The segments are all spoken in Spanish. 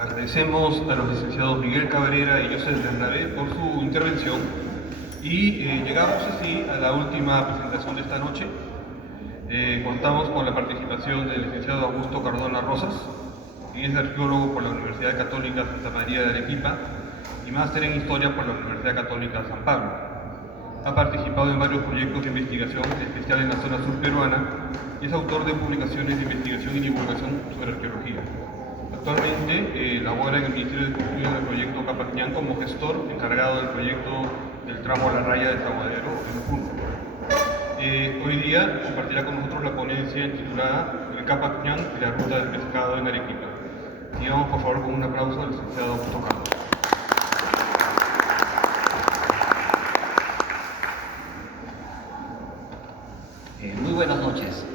Agradecemos a los licenciados Miguel Cabrera y José Bernabé por su intervención y llegamos así a la última presentación de esta noche. Contamos con la participación del licenciado Augusto Cardona Rosas, quien es arqueólogo por la Universidad Católica Santa María de Arequipa y máster en Historia por la Universidad Católica San Pablo. Ha participado en varios proyectos de investigación, en especial en la zona sur peruana, y es autor de publicaciones de investigación y divulgación sobre arqueología. Actualmente labora en el Ministerio de Cultura en el proyecto Capac-Ñan como gestor encargado del proyecto del tramo La Raya de Saguadero en Puno. Hoy día compartirá con nosotros la ponencia titulada El Capac-Ñan y la ruta del pescado en Arequipa. Sigamos por favor con un aplauso al licenciado Augusto Cardona. Muy buenas noches.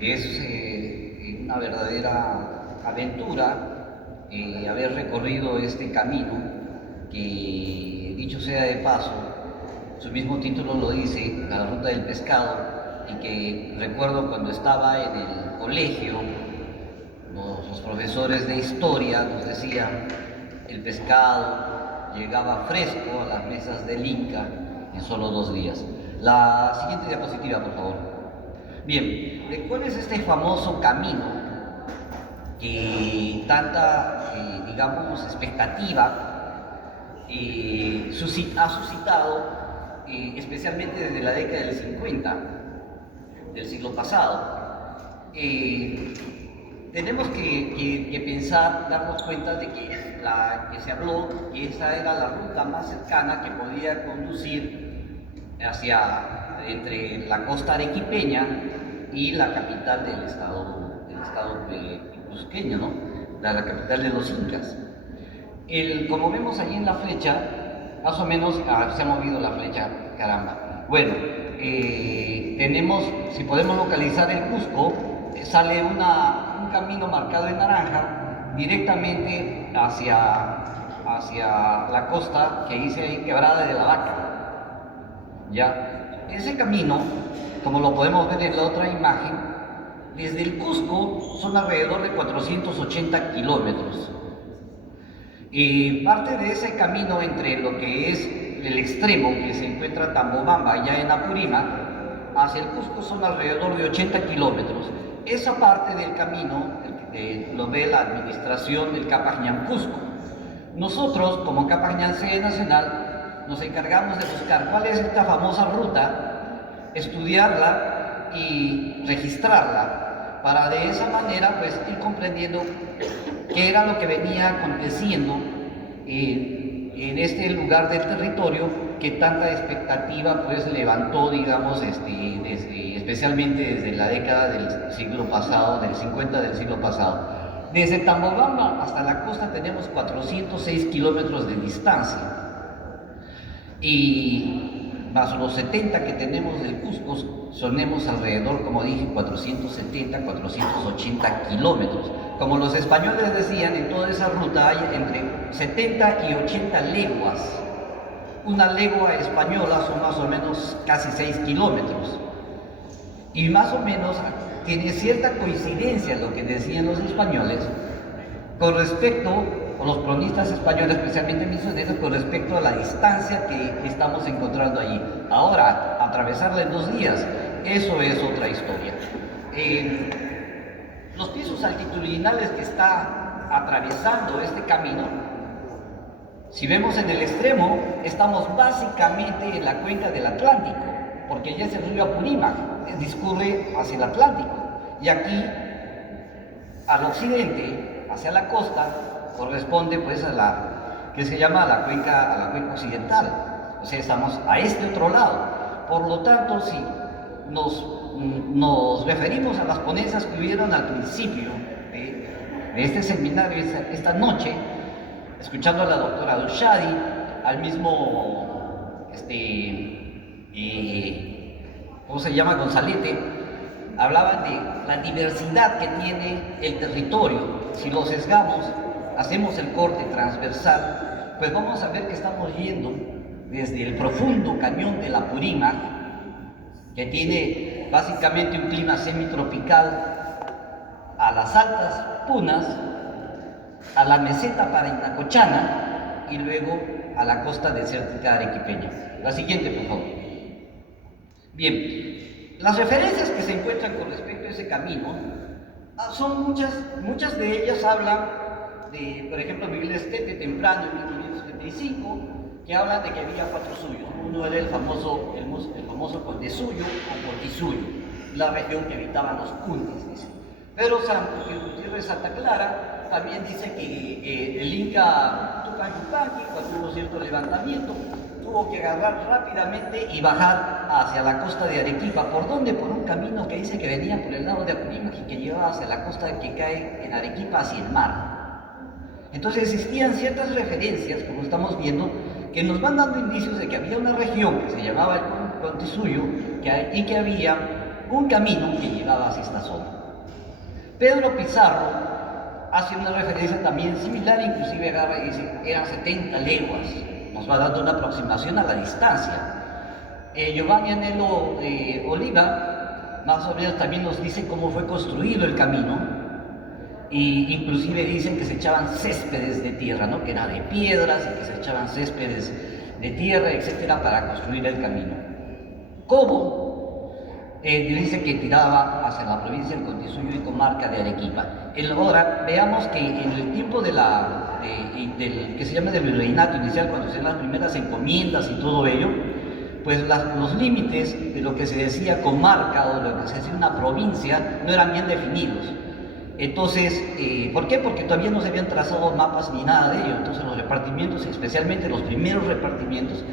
Es una verdadera aventura haber recorrido este camino que, dicho sea de paso, su mismo título lo dice, la ruta del pescado, y que recuerdo cuando estaba en el colegio, los profesores de historia nos decían el pescado llegaba fresco a las mesas del Inca en solo 2 días. La siguiente diapositiva, por favor. Bien, ¿cuál es este famoso camino que tanta, digamos, expectativa ha suscitado, especialmente desde la década del 50 del siglo pasado? Tenemos que pensar, darnos cuenta de que se habló que esa era la ruta más cercana que podía conducir entre la costa arequipeña y la capital del estado cusqueño, ¿no? La capital de los incas. Como vemos allí en la flecha, más o menos, se ha movido la flecha, caramba. Bueno, tenemos, si podemos localizar el Cusco, sale un camino marcado en naranja directamente hacia la costa que dice ahí Quebrada de la Vaca. Ya, ese camino, como lo podemos ver en la otra imagen, desde el Cusco son alrededor de 480 kilómetros. Parte de ese camino entre lo que es el extremo que se encuentra Tambobamba, ya en Apurímac, hacia el Cusco son alrededor de 80 kilómetros. Esa parte del camino lo ve la administración del Capac-Ñan Cusco. Nosotros, como Capac-Ñan Sede Nacional, nos encargamos de buscar cuál es esta famosa ruta, estudiarla y registrarla, para de esa manera pues ir comprendiendo qué era lo que venía aconteciendo en este lugar del territorio que tanta expectativa pues levantó, digamos, especialmente desde la década del siglo pasado, del 50 del siglo pasado. Desde Tambobamba hasta la costa tenemos 406 kilómetros de distancia. Y más los 70 que tenemos del Cusco, sonemos alrededor, como dije, 470, 480 kilómetros. Como los españoles decían, en toda esa ruta hay entre 70 y 80 leguas. Una legua española son más o menos casi 6 kilómetros. Y más o menos tiene cierta coincidencia lo que decían los españoles con respecto con los cronistas españoles, especialmente misioneros, con respecto a la distancia que estamos encontrando allí. Ahora, atravesarla en 2 días, eso es otra historia. Los pisos altitudinales que está atravesando este camino, si vemos en el extremo, estamos básicamente en la cuenca del Atlántico, porque ya es el río Apurímac, discurre hacia el Atlántico, y aquí, al occidente, hacia la costa, corresponde pues a la que se llama la cuenca occidental, o sea, estamos a este otro lado. Por lo tanto, si nos referimos a las ponencias que hubieron al principio de este seminario, esta noche, escuchando a la doctora Dushadi, al mismo ¿cómo se llama? Gonzalete, hablaban de la diversidad que tiene el territorio. Si lo sesgamos, hacemos el corte transversal, pues vamos a ver que estamos yendo desde el profundo cañón del Apurímac, que tiene básicamente un clima semitropical, a las altas punas, a la meseta parinacochana y luego a la costa desértica arequipeña. La siguiente, por favor. Bien, las referencias que se encuentran con respecto a ese camino son muchas de ellas hablan de, por ejemplo, Miguel Estepe, temprano en 1575, que hablan de que había 4 suyos. Uno era el famoso Conde Suyo o Cortisuyo, la región que habitaban los Cuntis, dice. Pedro Gutiérrez Santa Clara también dice que el Inca Tupac Yupanqui, cuando hubo cierto levantamiento, tuvo que agarrar rápidamente y bajar hacia la costa de Arequipa. ¿Por dónde? Por un camino que dice que venía por el lado de Apurímac y que llevaba hacia la costa que cae en Arequipa hacia el mar. Entonces existían ciertas referencias, como estamos viendo, que nos van dando indicios de que había una región que se llamaba el Contisuyo y que había un camino que llevaba hacia esta zona. Pedro Pizarro hace una referencia también similar, inclusive agarra y dice que eran 70 leguas, nos va dando una aproximación a la distancia. Giovanni Anelo Oliva más o menos también nos dice cómo fue construido el camino, y inclusive dicen que se echaban céspedes de tierra, ¿no? Que era de piedras y que se echaban céspedes de tierra, etcétera, para construir el camino. Cobo dice que tiraba hacia la provincia del Contisuyo y comarca de Arequipa. Ahora veamos que en el tiempo del que se llama del virreinato inicial, cuando se dan las primeras encomiendas y todo ello, pues los límites de lo que se decía comarca o lo que se decía una provincia no eran bien definidos. Entonces, ¿por qué? Porque todavía no se habían trazado mapas ni nada de ello. Entonces los repartimientos, especialmente los primeros repartimientos,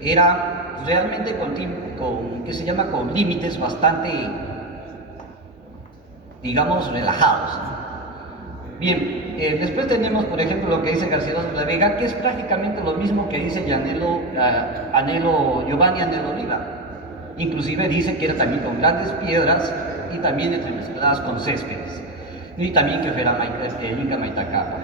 eran realmente con límites bastante, digamos, relajados. Bien, después tenemos, por ejemplo, lo que dice García de la Vega, que es prácticamente lo mismo que dice Giovanni Anelo Oliva. Inclusive dice que era también con grandes piedras y también entremezcladas con céspedes. Y también que fuera el Inca Maitacapa.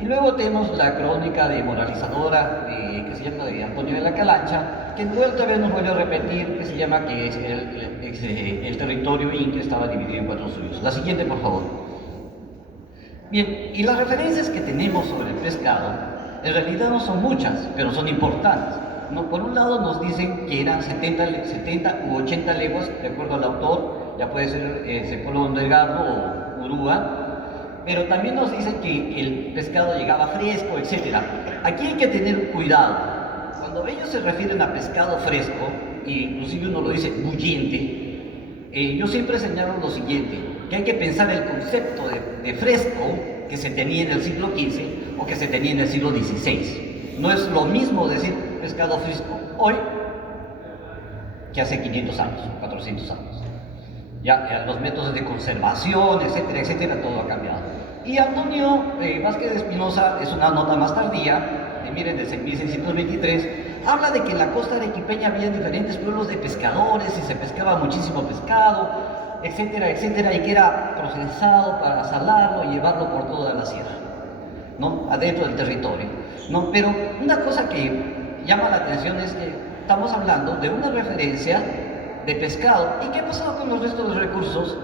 Y luego tenemos la crónica de moralizadora que se llama de Antonio de la Calancha, que otra vez nos vuelve a repetir, que se llama que es el territorio Inca estaba dividido en 4 suyos. La siguiente, por favor. Bien, y las referencias que tenemos sobre el pescado, en realidad no son muchas, pero son importantes. No, por un lado nos dicen que eran 70 u 80 leguas, de acuerdo al autor, ya puede ser Sepúlveda Delgado o Urúa, pero también nos dicen que el pescado llegaba fresco, etc. Aquí hay que tener cuidado. Cuando ellos se refieren a pescado fresco, e inclusive uno lo dice bullente, yo siempre señalo lo siguiente, que hay que pensar el concepto de fresco que se tenía en el siglo XV o que se tenía en el siglo XVI. No es lo mismo decir pescado fresco hoy que hace 500 años, 400 años. Ya los métodos de conservación, etcétera, etcétera, todo ha cambiado. Y Antonio Vázquez de Espinosa, es una nota más tardía, miren, desde 1623, habla de que en la costa arequipeña había diferentes pueblos de pescadores y se pescaba muchísimo pescado, etcétera, etcétera, y que era procesado para salarlo y llevarlo por toda la sierra, ¿no? Adentro del territorio, ¿no? Pero una cosa que llama la atención es que estamos hablando de una referencia de pescado. ¿Y qué ha pasado con los restos de recursos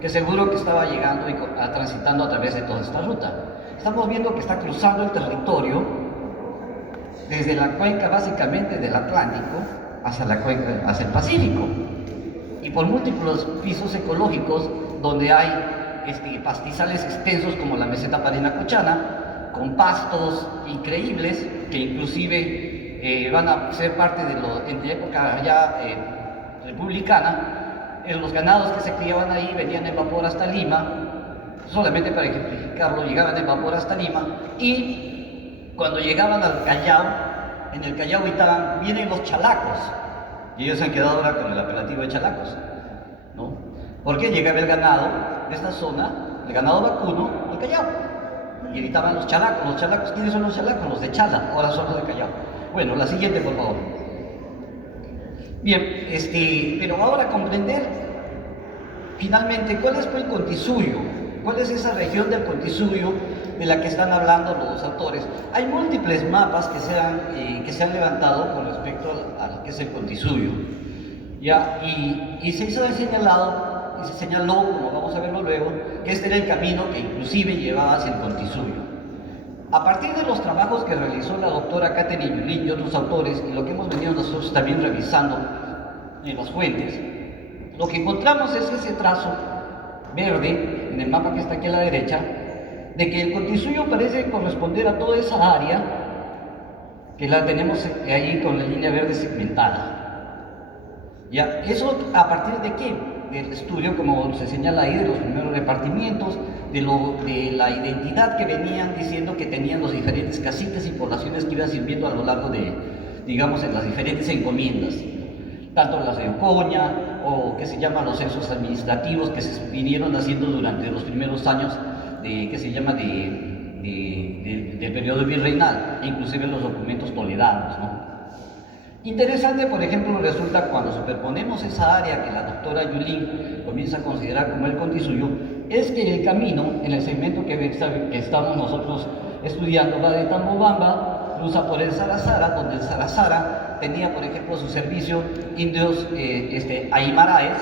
que seguro que estaba llegando y transitando a través de toda esta ruta? Estamos viendo que está cruzando el territorio desde la cuenca básicamente del Atlántico hacia la cuenca, hacia el Pacífico, y por múltiples pisos ecológicos donde hay pastizales extensos como la meseta parinacochana, con pastos increíbles que inclusive van a ser parte de en la época ya republicana. Los ganados que se criaban ahí venían en vapor hasta Lima, solamente para ejemplificarlo, llegaban en vapor hasta Lima, y cuando llegaban al Callao, en el Callao vienen los chalacos, y ellos se han quedado ahora con el apelativo de chalacos, ¿no? Porque llegaba el ganado de esta zona, el ganado vacuno, al Callao, y evitaban los chalacos. Los chalacos, ¿quiénes son los chalacos? Los de Chala, ahora son los de Callao. Bueno, la siguiente, por favor. Bien, pero ahora comprender finalmente cuál fue el Contisuyo, cuál es esa región del Contisuyo de la que están hablando los autores. Hay múltiples mapas que se han levantado con respecto a lo que es el Contisuyo, ¿ya? Y se señaló, como vamos a verlo luego, que este era el camino que inclusive llevaba hacia el Contisuyo. A partir de los trabajos que realizó la doctora Catherine Yulín y otros autores, y lo que hemos venido nosotros también revisando en las fuentes, lo que encontramos es ese trazo verde, en el mapa que está aquí a la derecha, de que el Constituyo parece corresponder a toda esa área que la tenemos ahí con la línea verde segmentada. ¿Ya? ¿Eso a partir de qué? Del estudio, como se señala ahí, de los primeros repartimientos, de la identidad que venían diciendo que tenían los diferentes caciques y poblaciones que iban sirviendo a lo largo de, digamos, en las diferentes encomiendas, tanto las de Ocoña o que se llaman los censos administrativos que se vinieron haciendo durante los primeros años de, que se llama del periodo virreinal, inclusive los documentos toledanos, ¿no? Interesante, por ejemplo, resulta cuando superponemos esa área que la doctora Yulín comienza a considerar como el Constituyo, es que el camino, en el segmento que estamos nosotros estudiando, va de Tambobamba, cruza por el Sarasara, donde el Sarasara tenía, por ejemplo, su servicio indios aymaraes,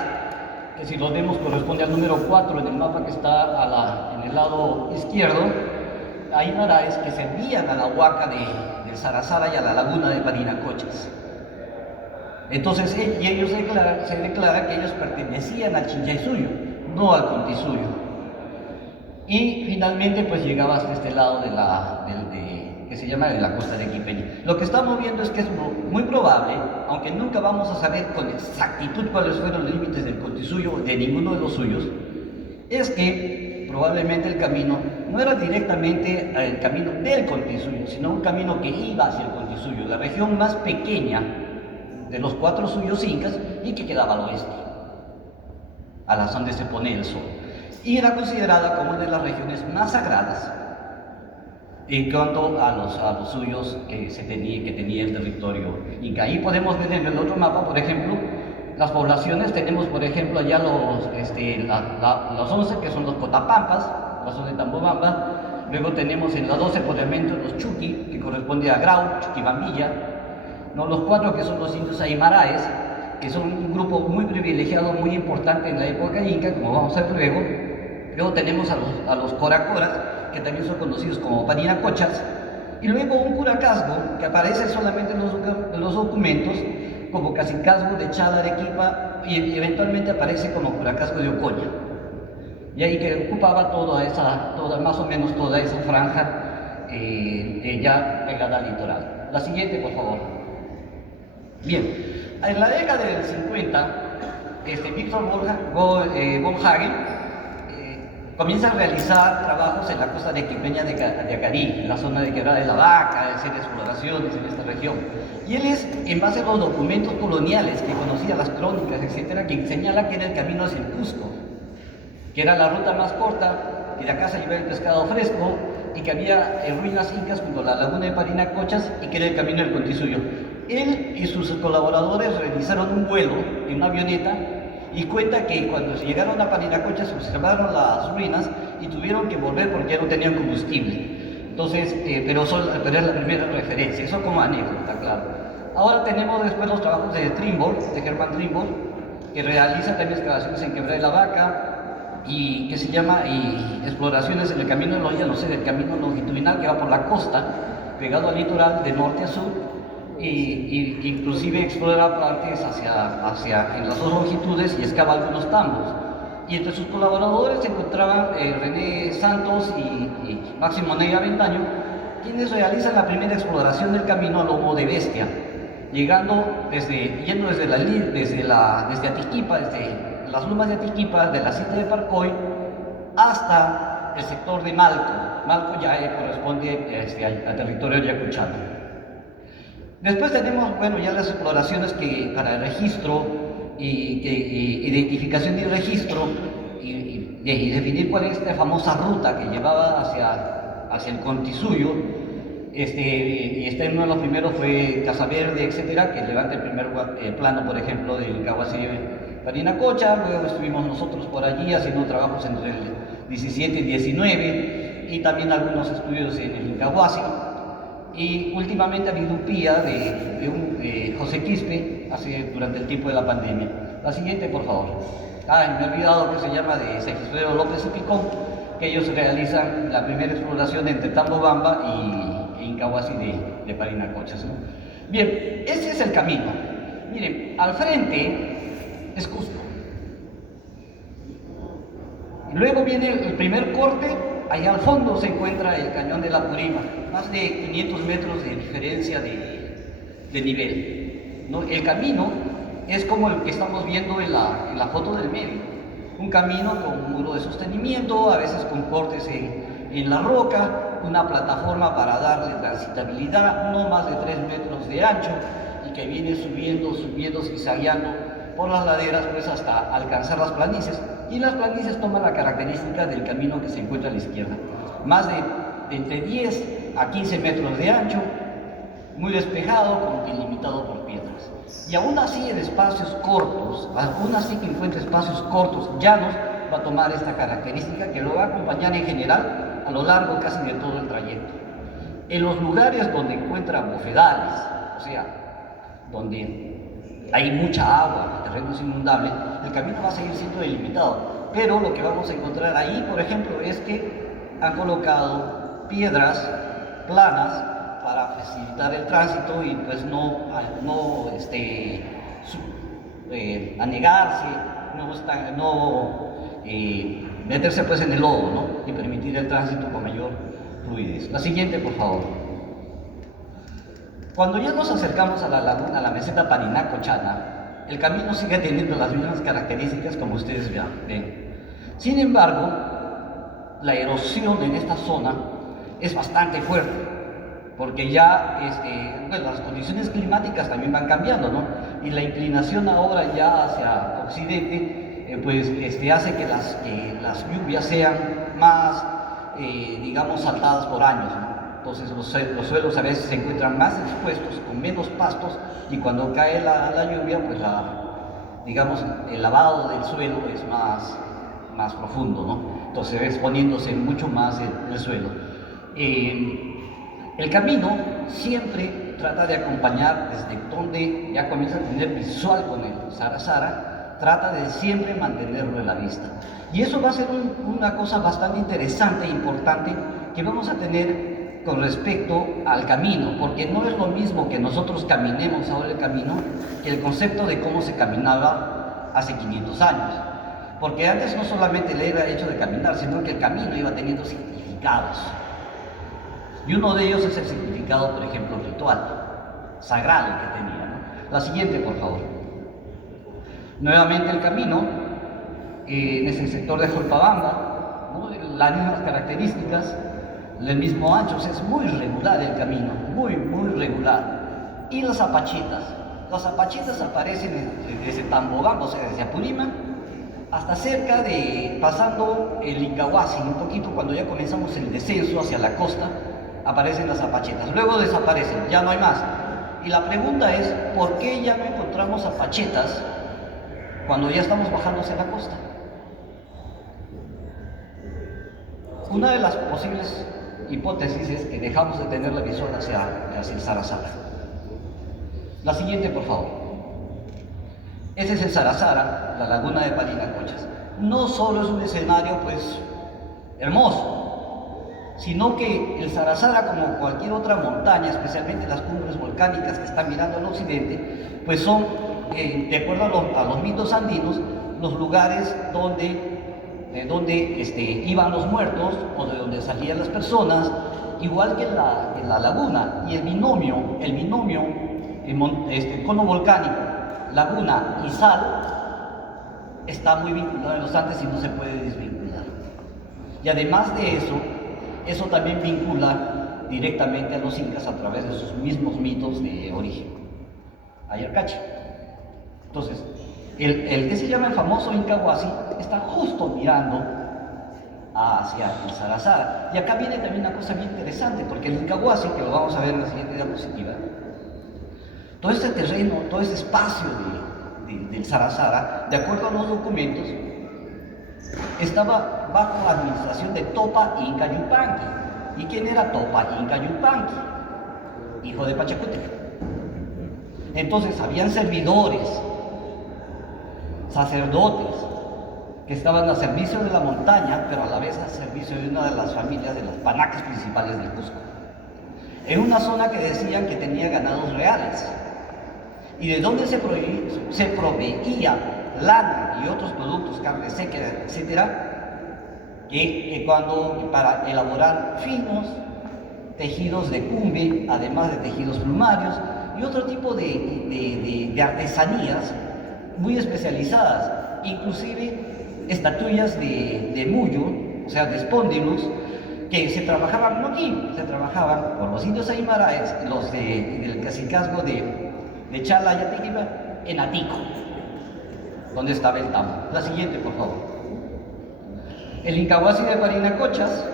que si lo vemos corresponde al número 4 en el mapa que está en el lado izquierdo, aymaraes que servían a la huaca del Sarasara y a la laguna de Parinacochas. Entonces, ellos se declara que ellos pertenecían al Chinchaysuyo, no al Constituyo. Y finalmente, pues llegaba hasta este lado que se llama de la costa de Quipeña. Lo que estamos viendo es que es muy probable, aunque nunca vamos a saber con exactitud cuáles fueron los límites del Constituyo, de ninguno de los suyos, es que probablemente el camino no era directamente el camino del Constituyo, sino un camino que iba hacia el Constituyo, la región más pequeña de los 4 suyos incas y que quedaba al oeste, a la donde se pone el sol. Y era considerada como una de las regiones más sagradas en cuanto a los suyos que tenía el territorio inca. Ahí podemos ver en el otro mapa, por ejemplo, las poblaciones. Tenemos, por ejemplo, allá los 11, que son los Cotapampas, la zona de Tambobamba. Luego tenemos en la 12 poblamientos los Chuqui, que corresponde a Grau, Chuquibambilla. ¿No? Los 4 que son los indios aymaraes, que son un grupo muy privilegiado, muy importante en la época inca, como vamos a ver luego. Luego tenemos a los Coracoras, que también son conocidos como Parinacochas, y luego un Curacazgo, que aparece solamente en los documentos, como Cacicazgo de Chala, Arequipa, y eventualmente aparece como Curacazgo de Ocoña. Y ahí que ocupaba más o menos toda esa franja ya pegada al litoral. La siguiente, por favor. Bien, en la década del 50, Víctor von Hagen comienza a realizar trabajos en la costa de Quipeña de Acarí, en la zona de Quebrada de la Vaca, hacer exploraciones en esta región. Y él es, en base a los documentos coloniales que conocía, las crónicas, etcétera, quien señala que era el camino hacia el Cusco, que era la ruta más corta, que de acá se llevaba el pescado fresco, y que había ruinas incas junto a la laguna de Parinacochas, y que era el camino del Constituyo. Él y sus colaboradores realizaron un vuelo en una avioneta y cuenta que cuando llegaron a Parinacochas observaron las ruinas y tuvieron que volver porque ya no tenían combustible. Entonces, pero es la primera referencia, eso como anécdota, claro. Ahora tenemos después los trabajos de Trimble, de Germán Trimble, que realiza también excavaciones en Quebrada de la Vaca y que se llama exploraciones en el camino de los llanos, el camino longitudinal que va por la costa, pegado al litoral de norte a sur. Y inclusive explora partes en las 2 longitudes y excava algunos tambos. Y entre sus colaboradores se encontraban René Santos y Máximo Neira Avendaño, quienes realizan la primera exploración del camino a Lomo de Bestia, yendo desde Atiquipa, desde las lomas de Atiquipa, de la cita de Parcoy, hasta el sector de Malco. Malco ya corresponde al territorio yacuchano. Después tenemos, ya las exploraciones que para el registro, identificación y registro, y definir cuál es esta famosa ruta que llevaba hacia el Constituyo. En uno de los primeros fue Casa Verde, etcétera, que levanta el primer plano, por ejemplo, del Cahuasi Parinacocha. Luego estuvimos nosotros por allí haciendo trabajos entre el 17 y 19, y también algunos estudios en el Cahuasi. Y últimamente ha habido un PIA de José Quispe durante el tiempo de la pandemia. La siguiente, por favor. Me he olvidado que se llama de Sergio López y Picón, que ellos realizan la primera exploración entre Tambobamba e Incahuasi de Parinacochas, ¿no? Bien, ese es el camino. Miren, al frente es Cusco. Y luego viene el primer corte, allá al fondo se encuentra el cañón de la Purima, más de 500 metros de diferencia de nivel, ¿no? El camino es como el que estamos viendo en la foto del medio, un camino con un muro de sostenimiento, a veces con cortes en la roca, una plataforma para darle transitabilidad, no más de 3 metros de ancho, y que viene subiendo, zigzagueando por las laderas, pues hasta alcanzar las planicies. Y las planicies toman la característica del camino que se encuentra a la izquierda, más de entre 10 a 15 metros de ancho, muy despejado, como que limitado por piedras. Y aún así en espacios cortos, aún así que encuentre espacios cortos, llanos, va a tomar esta característica que lo va a acompañar en general a lo largo casi de todo el trayecto. En los lugares donde encuentra bofedales, o sea, donde hay mucha agua, el terreno es inundable, el camino va a seguir siendo delimitado. Pero lo que vamos a encontrar ahí, por ejemplo, es que han colocado piedras planas para facilitar el tránsito y pues no anegarse, meterse pues en el lodo, ¿no? Y permitir el tránsito con mayor fluidez. La siguiente, por favor. Cuando ya nos acercamos a la laguna, a la meseta Parinacochana, el camino sigue teniendo las mismas características como ustedes ven. Sin embargo, la erosión en esta zona es bastante fuerte, porque ya las condiciones climáticas también van cambiando, ¿no? Y la inclinación ahora ya hacia occidente, hace que las lluvias sean más, digamos, saltadas por años, ¿no? Entonces los suelos a veces se encuentran más expuestos, con menos pastos, y cuando cae la lluvia, pues digamos, el lavado del suelo es más profundo, ¿no? Entonces exponiéndose mucho más el suelo. El camino siempre trata de acompañar desde donde ya comienza a tener visual con el Sara, trata de siempre mantenerlo en la vista. Y eso va a ser una cosa bastante interesante e importante que vamos a tener con respecto al camino, porque no es lo mismo que nosotros caminemos ahora el camino que el concepto de cómo se caminaba hace 500 años. Porque antes no solamente era el hecho de caminar, sino que el camino iba teniendo significados. Y uno de ellos es el significado, por ejemplo, ritual, sagrado que tenía, ¿no? La siguiente, por favor. Nuevamente el camino, en ese sector de Jolpabamba, ¿no? Las mismas características, el mismo ancho, o sea, es muy regular el camino, muy regular. Y las apachitas aparecen desde Tambobamba, o sea, desde Apurímac, hasta cerca de, pasando el Incahuasi, un poquito cuando ya comenzamos el descenso hacia la costa, aparecen las apachetas, luego desaparecen, ya no hay más. Y la pregunta es, ¿por qué ya no encontramos apachetas cuando ya estamos bajando hacia la costa? Una de las posibles hipótesis es que dejamos de tener la visión hacia el Sara. La siguiente, por favor. Ese es el Sara, la laguna de Parinacochas. No solo es un escenario, pues, hermoso, sino que el Sara, como cualquier otra montaña, especialmente las cumbres volcánicas que están mirando al occidente, pues son, de acuerdo a los mitos andinos, los lugares de donde iban los muertos o de donde salían las personas, igual que en la laguna. Y el binomio cono volcánico, laguna y sal, está muy vinculado en los Andes y no se puede desvincular. Y además de eso también vincula directamente a los incas a través de sus mismos mitos de origen, Ayarcachi. Entonces, el que se llama el famoso Incahuasi está justo mirando hacia el Sara. Y acá viene también una cosa bien interesante, porque el Incahuasi, que lo vamos a ver en la siguiente diapositiva, todo este terreno, todo este espacio del Sara, de acuerdo a los documentos, estaba bajo la administración de Topa Inca Yupanqui. ¿Y quién era Topa Inca Yupanqui? Hijo de Pachacútec. Entonces habían servidores, sacerdotes, que estaban a servicio de la montaña, pero a la vez a servicio de una de las familias de las panacas principales del Cusco. En una zona que decían que tenía ganados reales, y de donde se proveía lana y otros productos, carne seca, etcétera, para elaborar finos tejidos de cumbe, además de tejidos plumarios y otro tipo de artesanías muy especializadas, inclusive estatuillas de mullo, o sea, de espóndilos, que se trabajaban no aquí, se trabajaban por los indios aymaraes, los del cacicazgo de Chala y Atequipa, en Atico, donde estaba el tambo. La siguiente, por favor. El Incahuasi de Parinacochas,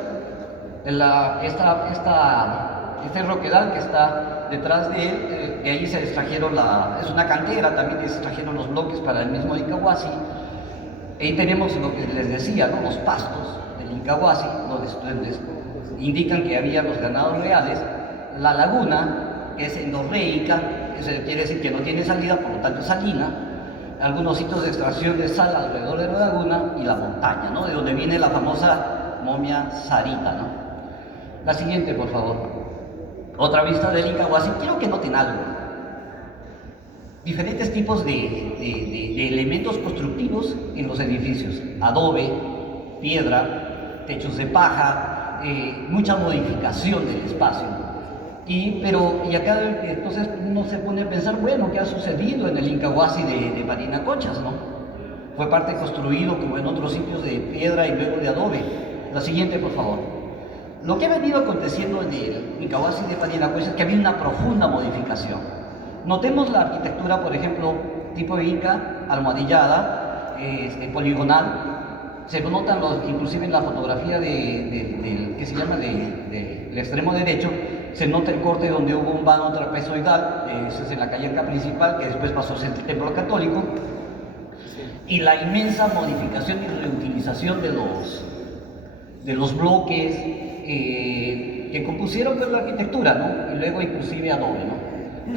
este roquedal que está detrás de él, de ahí se extrajeron es una cantera, también se extrajeron los bloques para el mismo Incahuasi. Ahí tenemos lo que les decía, ¿no? Los pastos del Incahuasi, donde indican que había los ganados reales, la laguna, que es endorreica, eso quiere decir que no tiene salida, por lo tanto salina, algunos sitios de extracción de sal alrededor de la laguna y la montaña, ¿no? De donde viene la famosa momia Sarita, ¿no? La siguiente, por favor. Otra vista del Incahuasi. Quiero que noten algo. Diferentes tipos de elementos constructivos en los edificios. Adobe, piedra, techos de paja, mucha modificación del espacio. Y acá entonces uno se pone a pensar, bueno, ¿qué ha sucedido en el Incahuasi de Parinacochas, no? Fue parte construido como en otros sitios de piedra y luego de adobe. La siguiente, por favor. Lo que ha venido aconteciendo en el Incahuasi de Parinacochas es que había una profunda modificación. Notemos la arquitectura, por ejemplo, tipo inca, almohadillada, poligonal. Se notan inclusive en la fotografía que se llama del extremo derecho, se nota el corte donde hubo un vano trapezoidal, ese es en la calleca principal, que después pasó a ser el templo católico, y la inmensa modificación y reutilización de los bloques que compusieron pues, la arquitectura, ¿no? Y luego inclusive adobe, ¿no?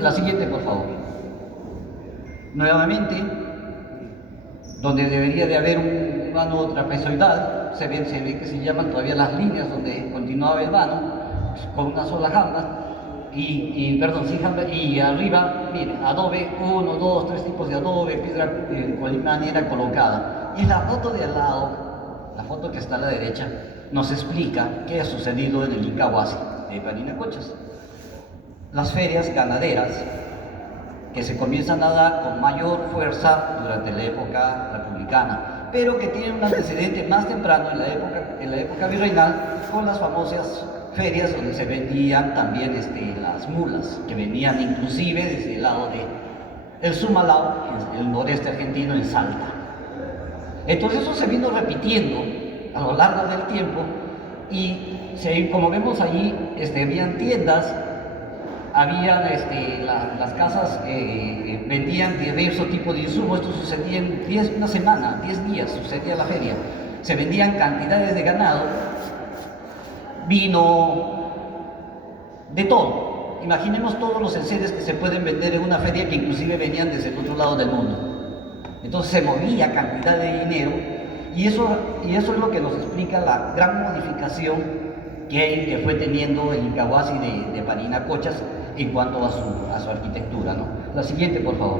La siguiente, por favor. Nuevamente, donde debería de haber un vano trapezoidal, se ve que se llaman todavía las líneas donde continuaba el vano, con una sola jamba, sin jamba, y arriba, miren, adobe, 1, 2, 3 tipos de adobe, piedra de manera colocada. Y la foto de al lado, la foto que está a la derecha, nos explica qué ha sucedido en el Incahuasi de Parinacochas. Las ferias ganaderas, que se comienzan a dar con mayor fuerza durante la época republicana, pero que tienen un antecedente más temprano en la época virreinal, con las famosas ferias donde se vendían también las mulas, que venían inclusive desde el lado del Sumalao, en el noreste argentino, en Salta. Entonces eso se vino repitiendo a lo largo del tiempo y como vemos allí, habían tiendas, habían las casas vendían diversos tipos de insumos. Esto sucedía en una semana, 10 días sucedía la feria. Se vendían cantidades de ganado, vino, de todo. Imaginemos todos los enseres que se pueden vender en una feria, que inclusive venían desde el otro lado del mundo. Entonces se movía cantidad de dinero, y eso es lo que nos explica la gran modificación que fue teniendo el Incahuasi de Parinacochas en cuanto a su arquitectura, ¿no? La siguiente, por favor.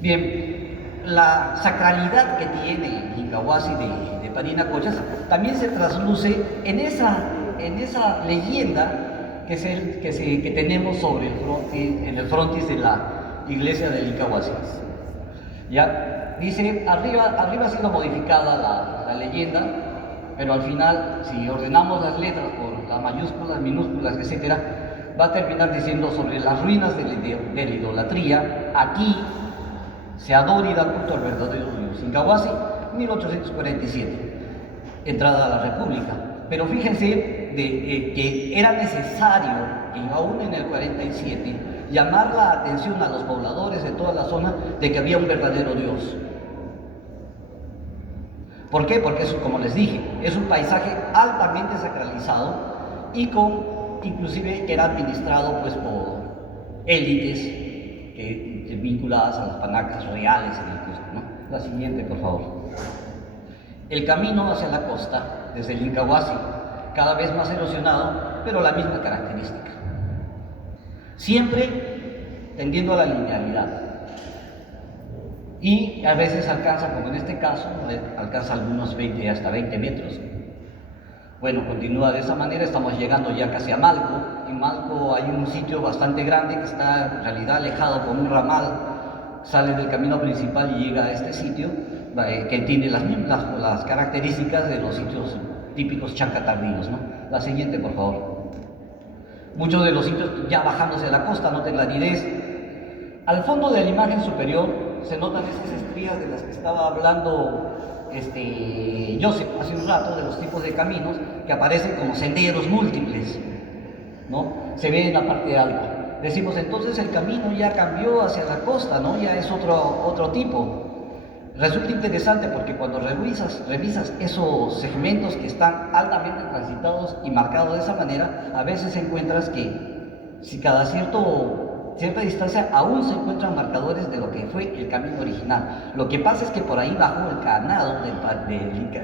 Bien, la sacralidad que tiene el Incahuasi de Parinacochas también se trasluce en esa leyenda que tenemos sobre en el frontis de la iglesia del Incahuasi. ¿Ya? Dice, arriba ha sido modificada la leyenda, pero al final, si ordenamos las letras por las mayúsculas, minúsculas, etc., va a terminar diciendo sobre las ruinas de la idolatría. Aquí se adora y da culto al verdadero Dios. Incahuasi, 1847, entrada a la República. Pero fíjense que era necesario, aún en el 47, llamar la atención a los pobladores de toda la zona de que había un verdadero Dios. ¿Por qué? Porque eso, como les dije, es un paisaje altamente sacralizado y inclusive era administrado pues por élites vinculadas a las panacas reales en el Cusco, ¿no? La siguiente, por favor. el camino hacia la costa, desde el Incahuasi, cada vez más erosionado, pero la misma característica. Siempre tendiendo a la linealidad. Y a veces alcanza, como en este caso, alcanza algunos 20 hasta 20 metros. Bueno, continúa de esa manera, estamos llegando ya casi a Malco. En Malco hay un sitio bastante grande que está en realidad alejado con un ramal, sale del camino principal y llega a este sitio, que tiene las características de los sitios típicos chancatardinos, ¿no? La siguiente, por favor. Muchos de los sitios ya bajándose a la costa, noten la aridez. Al fondo de la imagen superior se notan esas estrías de las que estaba hablando Joseph hace un rato, de los tipos de caminos que aparecen como senderos múltiples, ¿no? Se ve en la parte alta. Decimos entonces el camino ya cambió hacia la costa, ¿no? Ya es otro tipo. Resulta interesante porque cuando revisas esos segmentos que están altamente transitados y marcados de esa manera, a veces encuentras que si cada cierta distancia aún se encuentran marcadores de lo que fue el camino original. Lo que pasa es que por ahí bajó el canado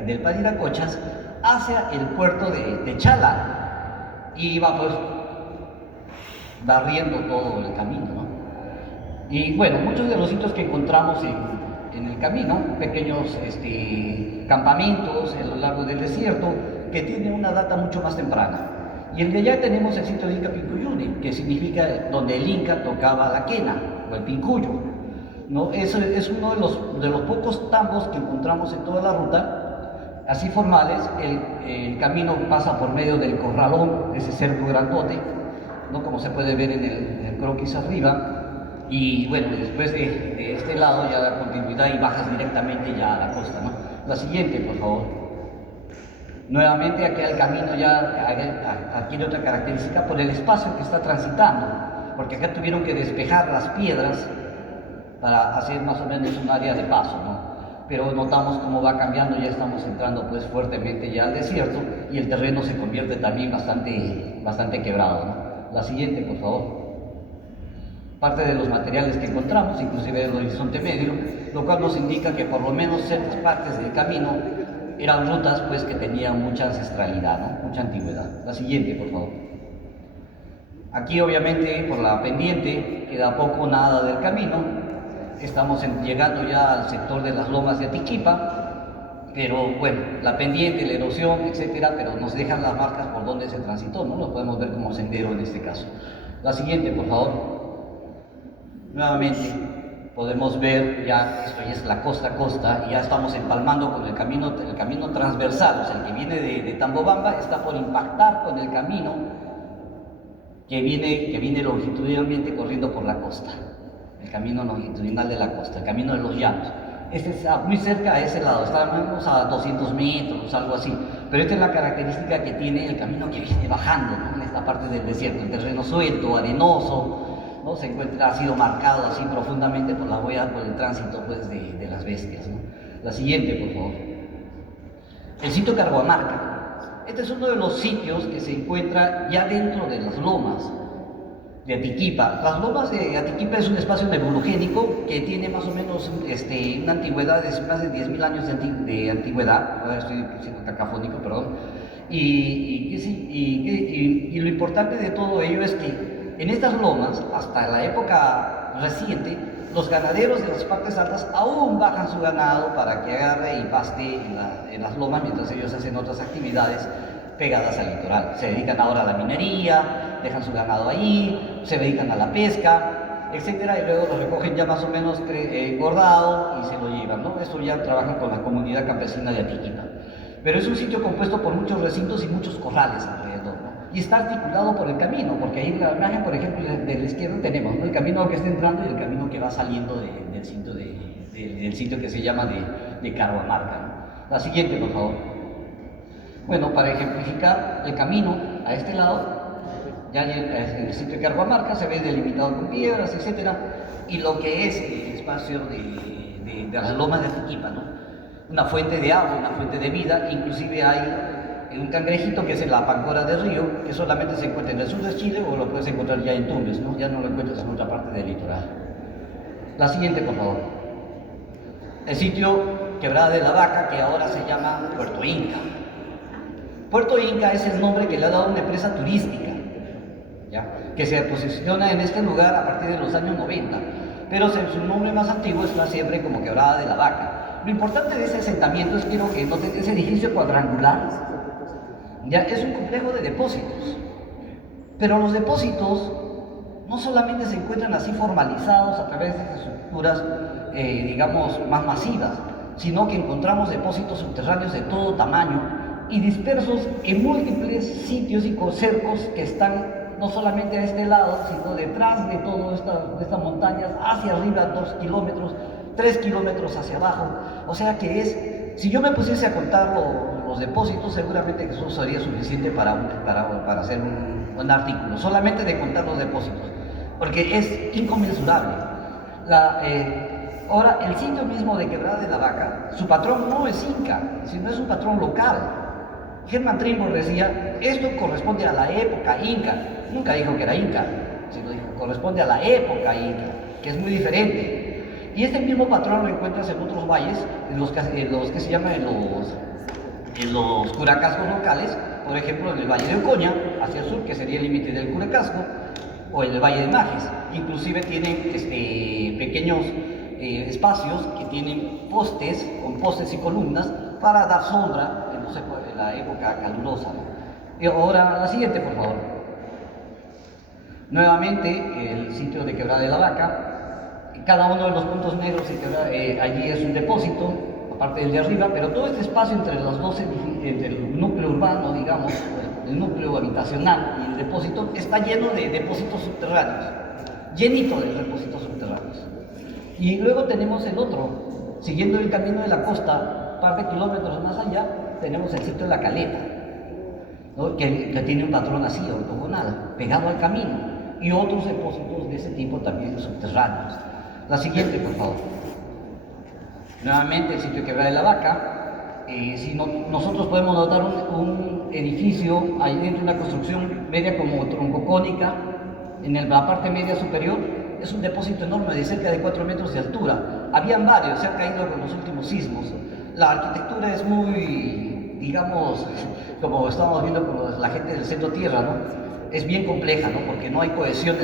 del Pariracochas hacia el puerto de Chala y iba pues barriendo todo el camino, ¿no? Y bueno, muchos de los sitios que encontramos en el camino, pequeños campamentos a lo largo del desierto que tienen una data mucho más temprana. Y el de allá tenemos el sitio de Inca Pincuyuni, que significa donde el Inca tocaba la quena o el pincuyo, ¿no? Eso es uno de los pocos tambos que encontramos en toda la ruta, así formales. El camino pasa por medio del corralón, ese cerco grandote, ¿no? Como se puede ver en el croquis arriba. Y bueno, después de este lado ya da continuidad y bajas directamente ya a la costa, ¿no? La siguiente, por favor. Nuevamente aquí el camino ya adquiere otra característica por el espacio que está transitando, porque acá tuvieron que despejar las piedras para hacer más o menos un área de paso, ¿no? Pero notamos cómo va cambiando, ya estamos entrando pues fuertemente ya al desierto y el terreno se convierte también bastante quebrado, ¿no? La siguiente, por favor. Parte de los materiales que encontramos, inclusive el horizonte medio, lo cual nos indica que por lo menos ciertas partes del camino eran rutas pues que tenían mucha ancestralidad, ¿no? Mucha antigüedad. La siguiente, por favor. Aquí obviamente por la pendiente queda poco nada del camino. Estamos llegando ya al sector de las lomas de Atiquipa, pero bueno, la pendiente, la erosión, etcétera, pero nos dejan las marcas por donde se transitó, ¿no? Lo podemos ver como sendero en este caso. La siguiente, por favor. Nuevamente podemos ver ya, esto ya es la costa a costa, y ya estamos empalmando con el camino transversal, o sea, el que viene de Tambobamba está por impactar con el camino que viene longitudinalmente corriendo por la costa, el camino longitudinal de la costa, el camino de los llanos. Este está muy cerca a ese lado, estamos a 200 metros, algo así, pero esta es la característica que tiene el camino que viene bajando, ¿no? En esta parte del desierto, el terreno suelto, arenoso, ¿no? Ha sido marcado así profundamente por la huella, por el tránsito pues, de las bestias, ¿no? La siguiente, por favor. El sitio Carhuamarca. Este es uno de los sitios que se encuentra ya dentro de las lomas de Atiquipa. Las lomas de Atiquipa es un espacio nebulogénico que tiene más o menos una antigüedad de más de 10.000 años de antigüedad. Ahora estoy siendo cacafónico, perdón. Y lo importante de todo ello es que en estas lomas, hasta la época reciente, los ganaderos de las partes altas aún bajan su ganado para que agarre y paste en las lomas mientras ellos hacen otras actividades pegadas al litoral. Se dedican ahora a la minería, dejan su ganado ahí, se dedican a la pesca, etcétera, y luego lo recogen ya más o menos engordado y se lo llevan, ¿no? Esto ya trabajan con la comunidad campesina de Atiquipa. Pero es un sitio compuesto por muchos recintos y muchos corrales alrededor, ¿no? Y está articulado por el camino, porque ahí en la imagen, por ejemplo, de la izquierda tenemos, ¿no? El camino que está entrando y el camino que va saliendo del sitio que se llama de Carhuamarca, ¿no? La siguiente, por favor. Bueno, para ejemplificar el camino a este lado, ya en el sitio de Carhuamarca se ve delimitado con piedras, etcétera, y lo que es el espacio de las lomas de Atiquipa, ¿no? Una fuente de agua, una fuente de vida, inclusive hay un cangrejito que es la pancora del río, que solamente se encuentra en el sur de Chile o lo puedes encontrar ya en Tumbes, ¿no? Ya no lo encuentras en otra parte del litoral. La siguiente, por favor. El sitio Quebrada de la Vaca, que ahora se llama Puerto Inca. Puerto Inca es el nombre que le ha dado una empresa turística, ¿ya?, que se posiciona en este lugar a partir de los años 90, pero su nombre más antiguo está siempre como Quebrada de la Vaca. Lo importante de ese asentamiento es, quiero que noten, ese edificio cuadrangular, ya, es un complejo de depósitos, pero los depósitos no solamente se encuentran así formalizados a través de estructuras, digamos, más masivas, sino que encontramos depósitos subterráneos de todo tamaño y dispersos en múltiples sitios y cercos que están no solamente a este lado, sino detrás de todas estas montañas, hacia arriba 2 kilómetros, 3 kilómetros hacia abajo. O sea que si yo me pusiese a contar los depósitos, seguramente eso sería suficiente para hacer un artículo, solamente de contar los depósitos, porque es inconmensurable. Ahora, el sitio mismo de Quebrada de la Vaca, su patrón no es inca, sino es un patrón local. Herman Trimble decía, esto corresponde a la época inca. Nunca dijo que era inca, sino dijo, corresponde a la época inca, que es muy diferente. Y este mismo patrón lo encuentras en otros valles, en los que se llaman en los curacascos locales, por ejemplo en el Valle de Ocoña, hacia el sur, que sería el límite del Curacasco, o en el Valle de Majes. Inclusive tienen pequeños espacios que tienen postes, con postes y columnas, para dar sombra en la época calurosa. Y ahora, la siguiente, por favor. Nuevamente, el sitio de Quebrada de la Vaca. Cada uno de los puntos negros allí es un depósito, aparte del de arriba, pero todo este espacio entre entre el núcleo urbano, digamos, el núcleo habitacional y el depósito, está lleno de depósitos subterráneos, llenito de depósitos subterráneos. Y luego tenemos el otro, siguiendo el camino de la costa, un par de kilómetros más allá, tenemos el sitio de la Caleta, ¿no?, que tiene un patrón así, ortogonal, pegado al camino, y otros depósitos de ese tipo también subterráneos. La siguiente, por favor. Nuevamente el sitio de Quebrada de la Vaca. Nosotros podemos notar un edificio, ahí dentro de una construcción media como troncocónica, en la parte media superior, es un depósito enorme de cerca de 4 metros de altura. Habían varios, se han caído con los últimos sismos. La arquitectura es muy, digamos, como estamos viendo con la gente del centro tierra, ¿no? Es bien compleja, ¿no?, porque no hay cohesión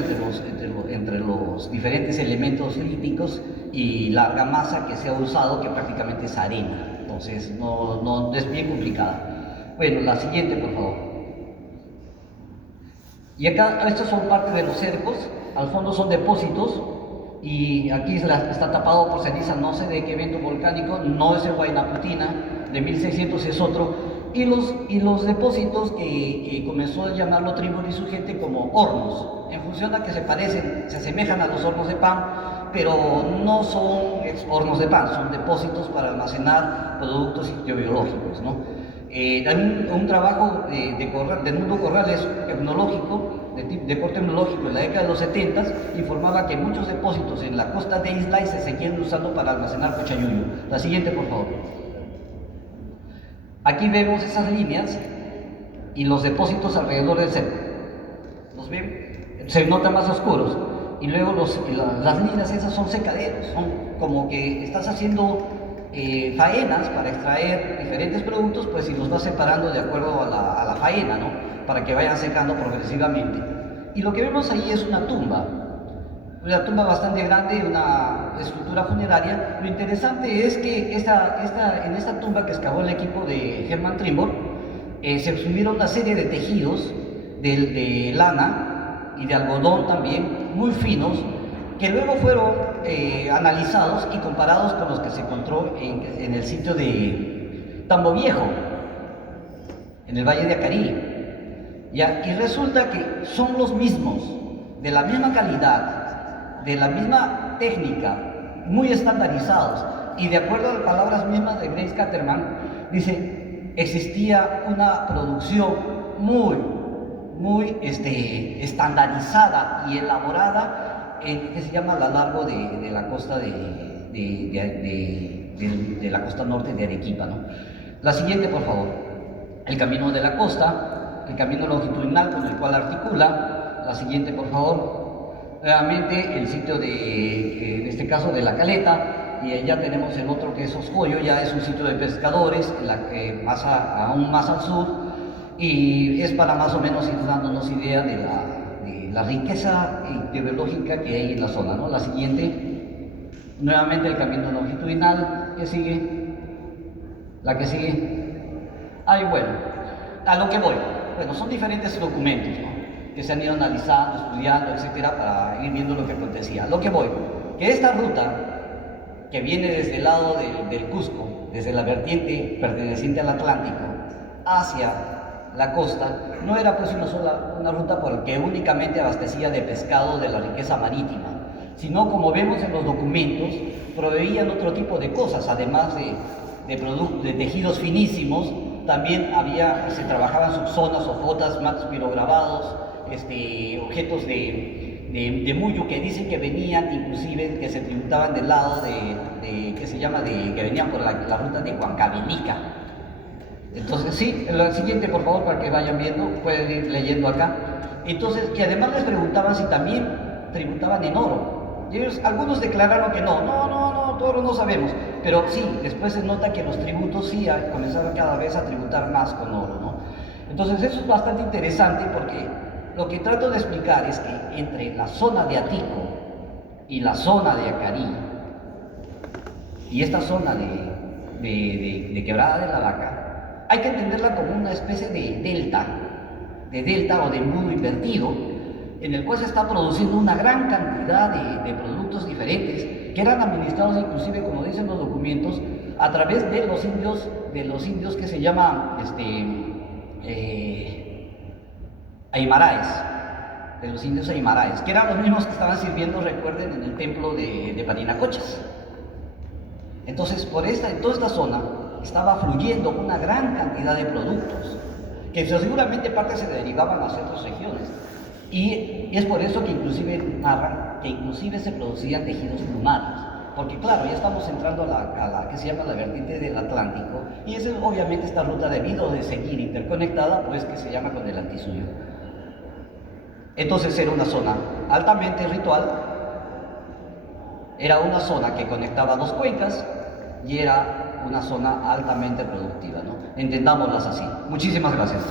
entre los diferentes elementos líticos y la argamasa que se ha usado, que prácticamente es arena. Entonces, no es bien complicada. Bueno, la siguiente, por favor. Y acá, estos son parte de los cercos, al fondo son depósitos, y aquí está tapado por ceniza, no sé de qué evento volcánico, no es el Huayna Puttina, de 1600 es otro, y los depósitos que comenzó a llamarlo Trimble y su gente como hornos, en función a que se asemejan a los hornos de pan, pero no son hornos de pan, son depósitos para almacenar productos biológicos, ¿no? Un trabajo de Mundo Corrales etnológico, de corte etnológico en la década de los 70, informaba que muchos depósitos en la costa de Islay se seguían usando para almacenar cochayuyo. La siguiente, por favor. Aquí vemos esas líneas y los depósitos alrededor del cerco. ¿Los ven? Se notan más oscuros. Y luego las líneas esas son secaderos, son como que estás haciendo faenas para extraer diferentes productos, pues, y los vas separando de acuerdo a la faena, ¿no?, para que vayan secando progresivamente. Y lo que vemos ahí es una tumba bastante grande, una estructura funeraria. Lo interesante es que en esta tumba que excavó el equipo de Herman Trimble, se subieron una serie de tejidos de lana y de algodón también, muy finos, que luego fueron analizados y comparados con los que se encontró en el sitio de Tambo Viejo, en el Valle de Acarí. Y resulta que son los mismos, de la misma calidad, de la misma técnica, muy estandarizados, y de acuerdo a las palabras mismas de Grace Caterman, dice, existía una producción muy estandarizada y elaborada, que se llama a lo largo de la costa de la costa norte de Arequipa, ¿no? La siguiente, por favor. El camino de la costa, el camino longitudinal con el cual articula. La siguiente, por favor. Nuevamente el sitio en este caso de la Caleta, y allá tenemos el otro que es Oscoyo, ya es un sitio de pescadores, aún más al sur, y es para más o menos ir dándonos idea de la riqueza biológica que hay en la zona, ¿no? La siguiente, nuevamente el camino longitudinal, que sigue, la que sigue. Ay, bueno, a lo que voy. Bueno, son diferentes documentos, ¿no?, que se han ido analizando, estudiando, etcétera, para ir viendo lo que acontecía. A lo que voy, que esta ruta, que viene desde el lado del Cusco, desde la vertiente perteneciente al Atlántico, hacia la costa, no era pues una ruta porque únicamente abastecía de pescado de la riqueza marítima, sino, como vemos en los documentos, proveían otro tipo de cosas, además de tejidos finísimos. También se trabajaban subzonas o jotas, matos pirograbados, objetos de muyo que dicen que venían, inclusive que se tributaban del lado que venían por la ruta de Huancavelica. Entonces, sí, el siguiente, por favor, para que vayan viendo, pueden ir leyendo acá. Entonces, y además les preguntaban si también tributaban en oro. Y ellos, algunos declararon que no, oro no sabemos. Pero sí, después se nota que los tributos sí comenzaron cada vez a tributar más con oro, ¿no? Entonces, eso es bastante interesante porque lo que trato de explicar es que entre la zona de Atico y la zona de Acarí y esta zona de Quebrada de la Vaca, hay que entenderla como una especie de delta o de embudo invertido, en el cual se está produciendo una gran cantidad de productos diferentes que eran administrados inclusive, como dicen los documentos, a través de los indios que se llaman aymaraes, de los indios aymaraes, que eran los mismos que estaban sirviendo, recuerden, en el templo de Parinacochas. Entonces, en toda esta zona estaba fluyendo una gran cantidad de productos, que seguramente parte se derivaban hacia otras regiones. Y es por eso que inclusive narran que inclusive se producían tejidos plumados, porque claro, ya estamos entrando a la que se llama la vertiente del Atlántico, y obviamente esta ruta, debido de seguir interconectada, pues que se llama con el Antisuyo. Entonces era una zona altamente ritual, era una zona que conectaba dos cuencas y era una zona altamente productiva, ¿no? Entendámoslas así. Muchísimas gracias.